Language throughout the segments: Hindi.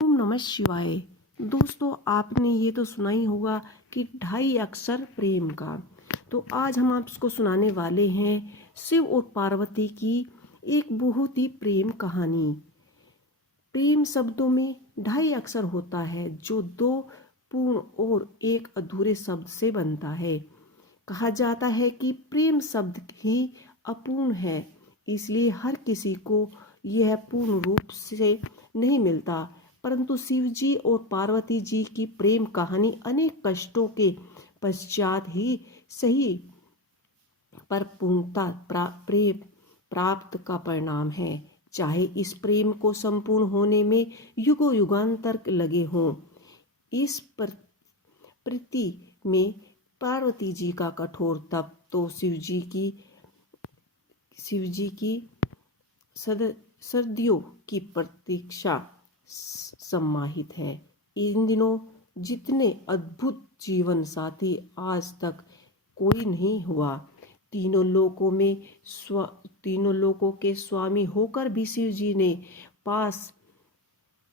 ओम नमः शिवाय। दोस्तों, आपने ये तो सुना ही होगा कि 2.5 अक्षर प्रेम का। तो आज हम आपको सुनाने वाले हैं शिव और पार्वती की एक बहुत ही प्रेम कहानी। प्रेम शब्दों में 2.5 अक्षर होता है जो 2 पूर्ण और एक अधूरे शब्द से बनता है। कहा जाता है कि प्रेम शब्द ही अपूर्ण है, इसलिए हर किसी को यह पूर्ण रूप से नहीं मिलता। परंतु शिव जी और पार्वती जी की प्रेम कहानी अनेक कष्टों के पश्चात ही सही पर पूर्णता प्रेम प्राप्त का परिणाम है। चाहे इस प्रेम को संपूर्ण होने में युगों युगांतर लगे हों। इस प्रति में पार्वती जी का कठोर तप तो शिव जी की सर्दियों की प्रतीक्षा सम्माहित है। इन दिनों जितने अद्भुत जीवन साथी आज तक कोई नहीं हुआ। तीनों लोकों के स्वामी होकर भी शिव जी ने पास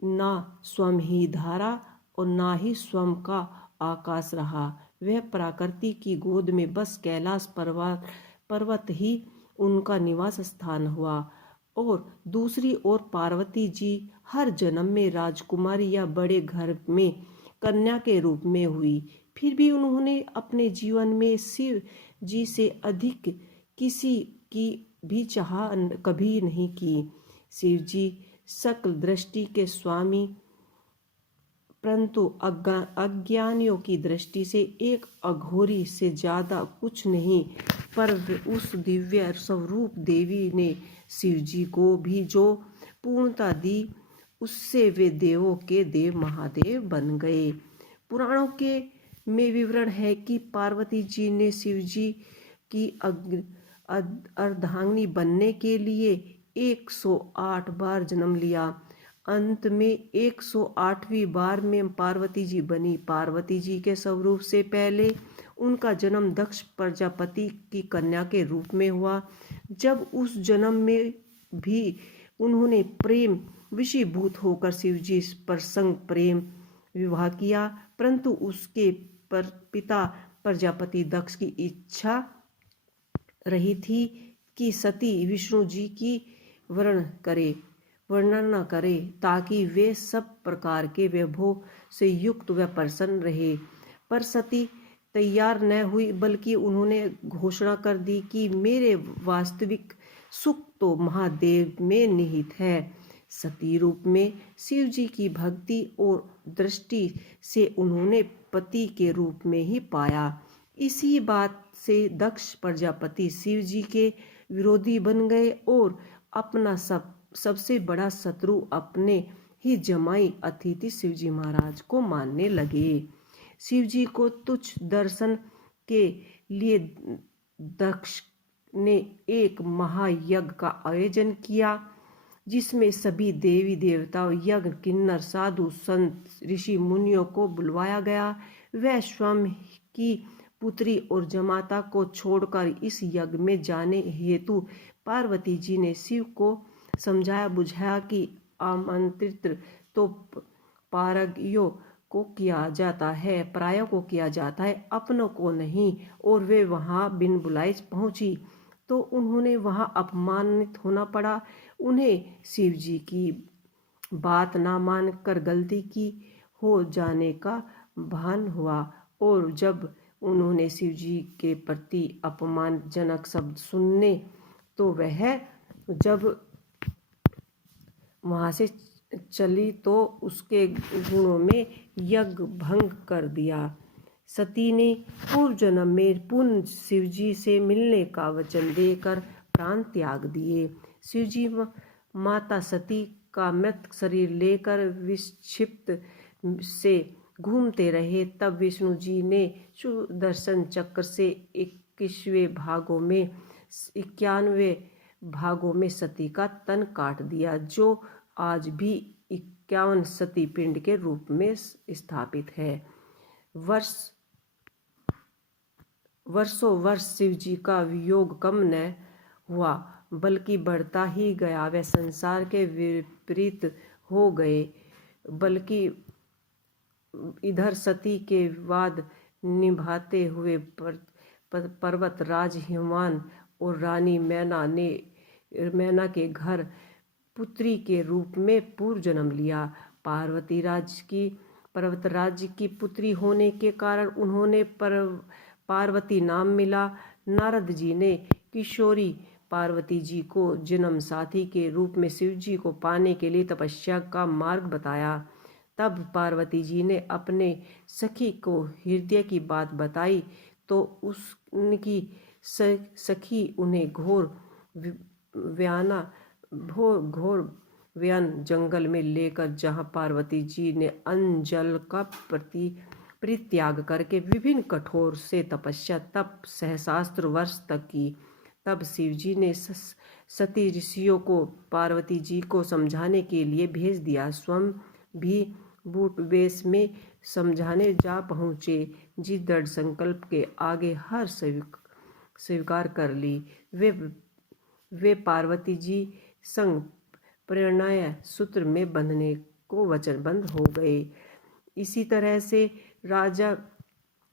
ना स्वयं ही धारा और ना ही स्वयं का आकाश रहा। वह प्रकृति की गोद में बस कैलाश पर्वत ही उनका निवास स्थान हुआ। और दूसरी ओर पार्वती जी हर जन्म में राजकुमारी या बड़े घर में कन्या के रूप में हुई। फिर भी उन्होंने अपने जीवन में शिव जी से अधिक किसी की भी चाह कभी नहीं की। शिव जी सकल दृष्टि के स्वामी, परंतु अज्ञानियों की दृष्टि से एक अघोरी से ज्यादा कुछ नहीं। पर उस दिव्य स्वरूप देवी ने शिव जी को भी जो पूर्णता दी, उससे वे देवों के देव महादेव बन गए। पुराणों के में विवरण है कि पार्वती जी ने शिव जी की अर्धांगिनी बनने के लिए 108 बार जन्म लिया। अंत में 108वीं बार में पार्वती जी बनी। पार्वती जी के स्वरूप से पहले उनका जन्म दक्ष प्रजापति की कन्या के रूप में हुआ। जब उस जन्म में भी उन्होंने प्रेम विषीभूत होकर शिव जी पर संग प्रेम विवाह किया, परंतु उसके पिता प्रजापति दक्ष की इच्छा रही थी कि सती विष्णु जी की वर्णन न करे, ताकि वे सब प्रकार के वैभव से युक्त व प्रसन्न रहे। पर सती तैयार न हुई, बल्कि उन्होंने घोषणा कर दी कि मेरे वास्तविक सुख तो महादेव में निहित है। सती रूप में शिव जी की भक्ति और दृष्टि से उन्होंने पति के रूप में ही पाया। इसी बात से दक्ष प्रजापति शिव जी के विरोधी बन गए और अपना सबसे बड़ा शत्रु अपने ही जमाई अतिथि शिवजी महाराज को मानने लगे। शिव जी को तुच्छ दर्शन के लिए दक्ष ने एक महायज्ञ का आयोजन किया, जिसमें सभी देवी देवताओं, यज्ञ किन्नर, साधु संत, ऋषि मुनियों को बुलवाया गया। वह स्वयं की पुत्री और जमाता को छोड़कर इस यज्ञ में जाने हेतु पार्वती जी ने शिव को समझाया बुझाया कि आमंत्रित तो पारगियों को किया जाता है, परायों को किया जाता है, अपनों को नहीं। और वे वहां बिन बुलाए पहुंची तो उन्होंने वहां अपमानित होना पड़ा। उन्हें शिव जी की बात ना मानकर गलती की हो जाने का भान हुआ। और जब उन्होंने शिव जी के प्रति अपमानजनक शब्द सुने तो वह जब वहां से चली तो उसके गुणों में यज्ञ भंग कर दिया। सती ने पूर्व जन्म में पुनः शिवजी से मिलने का वचन देकर प्राण त्याग दिए। शिवजी माता सती का मृत शरीर लेकर विक्षिप्त से घूमते रहे। तब विष्णु जी ने सुदर्शन चक्र से 91 भागों में सती का तन काट दिया, जो आज भी 51 सती पिंड के रूप में स्थापित है। वर्षों वर्ष शिव जी का वियोग कम न हुआ, बल्कि बढ़ता ही गया। वे संसार के विपरीत हो गए बल्कि इधर सती के वाद निभाते हुए पर्वत राज हिमवान और रानी मैना के घर पुत्री के रूप में पूर्व जन्म लिया। पर्वतराज की पुत्री होने के कारण उन्होंने पार्वती नाम मिला। नारद जी ने किशोरी पार्वती जी को जन्म साथी के रूप में शिव जी को पाने के लिए तपस्या का मार्ग बताया। तब पार्वती जी ने अपने सखी को हृदय की बात बताई तो उनकी सखी उन्हें घोर व्यान जंगल में लेकर, जहां पार्वती जी ने अन्न जल का परित्याग करके विभिन्न कठोर से तपस्या तप सहस्त्र वर्ष तक की। तब शिव जी ने सती ऋषियों को पार्वती जी को समझाने के लिए भेज दिया। स्वयं भी बूट वेश में समझाने जा पहुँचे। जिस दृढ़ संकल्प के आगे हर स्वीकार कर ली, वे पार्वती जी संग प्रणय सूत्र में बंधने को वचनबद्ध हो गए। इसी तरह से राजा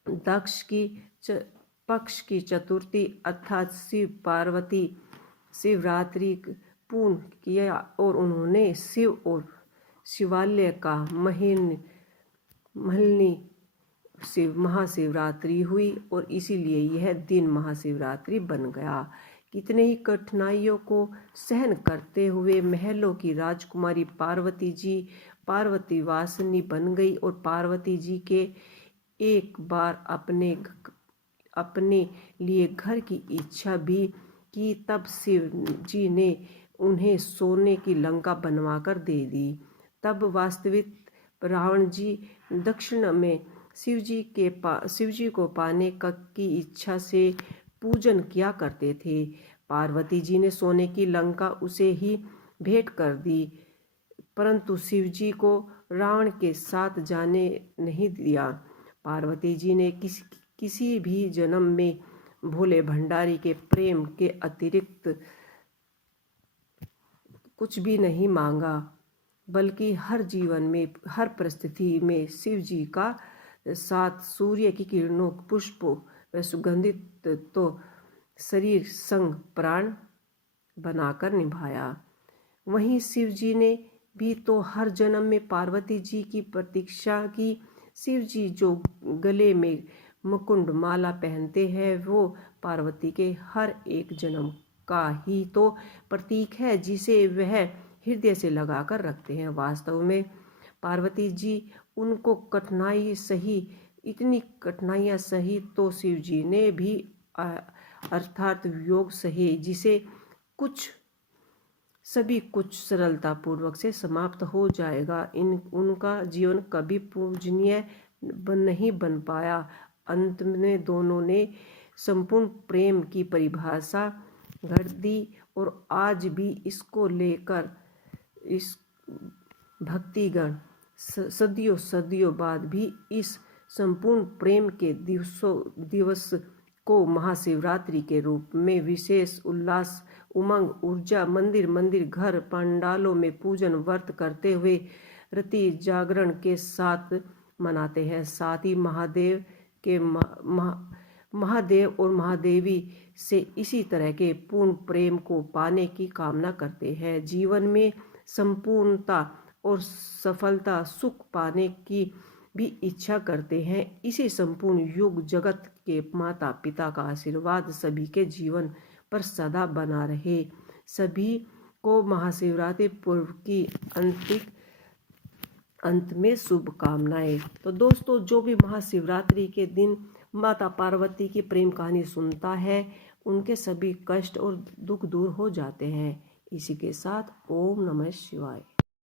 दक्ष की पक्ष की चतुर्थी अर्थात शिव पार्वती शिवरात्रि पूर्ण किया और उन्होंने शिव और शिवालय का महलनी महाशिवरात्रि हुई और इसीलिए यह दिन महाशिवरात्रि बन गया। कितने ही कठिनाइयों को सहन करते हुए महलों की राजकुमारी पार्वती जी पार्वती वासिनी बन गई और पार्वती जी के एक बार अपने लिए घर की इच्छा भी की। तब शिव जी ने उन्हें सोने की लंका बनवाकर दे दी। तब वास्तविक रावण जी दक्षिण में शिव जी को पाने की इच्छा से पूजन किया करते थे। पार्वती जी ने सोने की लंका उसे ही भेंट कर दी, परंतु शिव जी को रावण के साथ जाने नहीं दिया। पार्वती जी ने किसी भी जन्म में भोले भंडारी के प्रेम के अतिरिक्त कुछ भी नहीं मांगा, बल्कि हर जीवन में हर परिस्थिति में शिव जी का साथ सूर्य की किरणों, पुष्पों व सुगंधित तो शरीर संग प्राण बनाकर निभाया। वहीं शिव जी ने भी तो हर जन्म में पार्वती जी की प्रतीक्षा की। शिव जी जो गले में मुकुंड माला पहनते हैं वो पार्वती के हर एक जन्म का ही तो प्रतीक है, जिसे वह हृदय से लगाकर रखते हैं। वास्तव में पार्वती जी उनको इतनी कठिनाइयाँ सही तो शिव जी ने भी अर्थात योग सहे, जिसे सभी कुछ सरलता पूर्वक से समाप्त हो जाएगा। उनका जीवन कभी पूजनीय नहीं बन पाया। अंत में दोनों ने संपूर्ण प्रेम की परिभाषा घड़ दी और आज भी इसको लेकर इस भक्तिगण सदियों बाद भी इस संपूर्ण प्रेम के दिवस को महाशिवरात्रि के रूप में विशेष उल्लास उमंग ऊर्जा मंदिर घर पंडालों में पूजन व्रत करते हुए रति जागरण के साथ मनाते हैं। साथ ही महादेव और महादेवी से इसी तरह के पूर्ण प्रेम को पाने की कामना करते हैं। जीवन में संपूर्णता और सफलता सुख पाने की भी इच्छा करते हैं। इसी संपूर्ण युग जगत के माता पिता का आशीर्वाद सभी के जीवन पर सदा बना रहे। सभी को महाशिवरात्रि पर्व की अंत में शुभकामनाएं। तो दोस्तों, जो भी महाशिवरात्रि के दिन माता पार्वती की प्रेम कहानी सुनता है उनके सभी कष्ट और दुख दूर हो जाते हैं। इसी के साथ ओम नमः शिवाय।